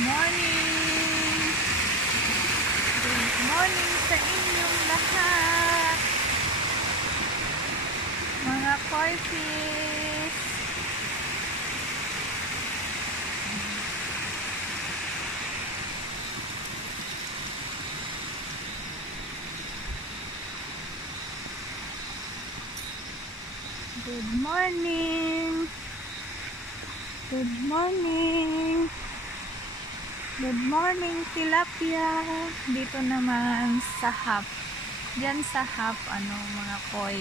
morning! Good morning sa inyong lahat! Mga corpis! Good morning! Good morning! Good morning, tilapia. Dito naman sa hap. Diyan sa hap, mga koi.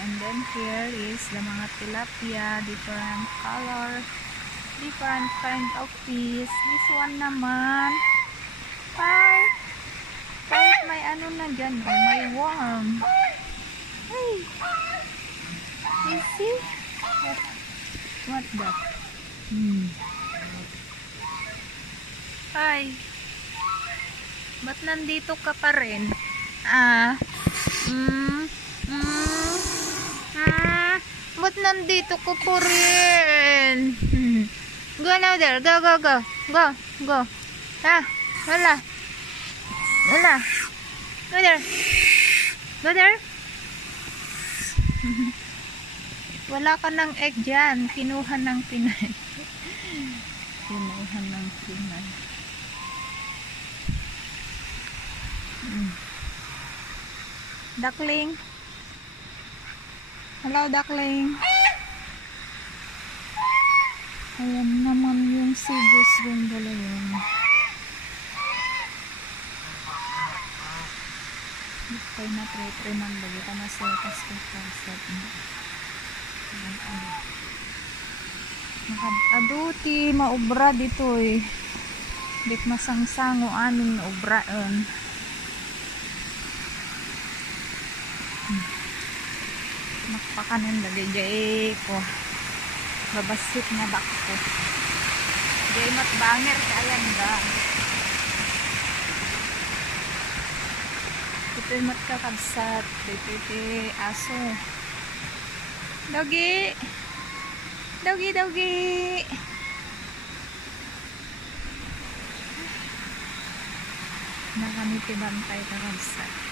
And then here is the mga tilapia, different color, different kind of fish. This one naman, kahit may na dyan, may worm. Hey! You see? What that? Hi. Ba't nandito ka pa rin? Ba't nandito ka pa rin? Go now there. Go, go, go. Go, go. Wala. Wala. Go there. Go there. Wala ka ng egg dyan. Kinuha ng Pinay. Kinuha ng Pinay. Duckling. Hello, duckling. Ayan naman yung sigus gondola yun. Kaya na tre-treman lagi ka na sa kasket. Aduti maubra dito eh. Dik masangsango aning na ubraan. Makpakanan lagi jay ko. Babasit na bakko. Jay matbanger kayan da. Ito'y matkakabsat. Titi aso. Doggy. Doggy, doggy. Nakamiti bantay kakabsat.